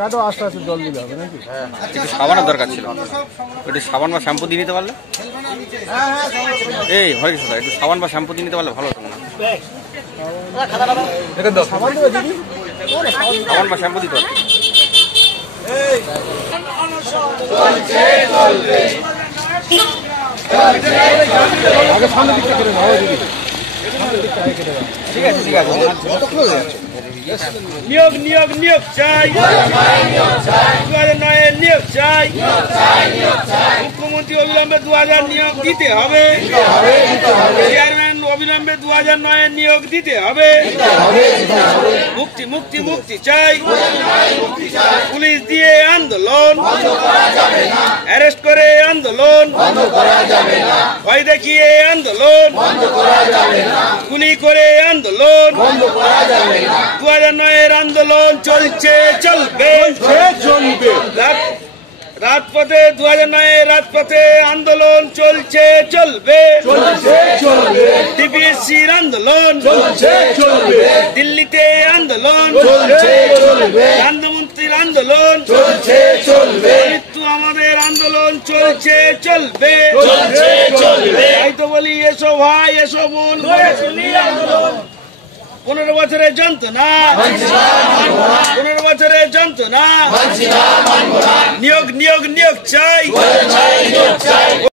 কাটো আস্তে আস্তে জল দিলে হবে নাকি? একটু সাবানের দরকার ছিল, একটু সাবান বা শ্যাম্পু দিয়ে নিতে পারলে। এই হরে কৃষ্ণ, একটু সাবান বা শ্যাম্পু দিয়ে নিতে পারলে ভালো হতো না? সাবান বা শ্যাম্পু দিতে পারলে। আগে সামনের দিকটা করে নাও দিদি। ঠিক আছে ঠিক আছে। নিয়োগ নিয়োগ নিয়োগ চাই, 2009 নিয়োগ চাই, মুখ্যমন্ত্রী অবিলম্বে 2000 নিয়োগ দিতে হবে, চেয়ারম্যান অবিলম্বে 2009 নিয়োগ দিতে হবে। মুক্তি মুক্তি মুক্তি চাই, পুলিশ দিয়ে আন্দোলন, অ্যারেস্ট করে আন্দোলন, ভয় দেখিয়ে আন্দোলন, গুলি করে আন্দোলন, 2009 আন্দোলন চলছে চলবে চলবে। রাজপথে 2009 রাজপথে আন্দোলন চলছে চলবে চলবে। ডিপিএসসির আন্দোলন চলছে চলবে, দিল্লিতে আন্দোলন চলছে চলবে, প্রধানমন্ত্রীর আন্দোলন চলছে চলবে, মৃত্যু আমাদের আন্দোলন চলছে চলবে চলছে চলবে। তাই তো বলি এসো ভাই এসো বোন, 15 বছরের যন্ত্রণা, 15 বছরের যন্ত্রণা, নিয়োগ নিয়োগ নিয়োগ চাই।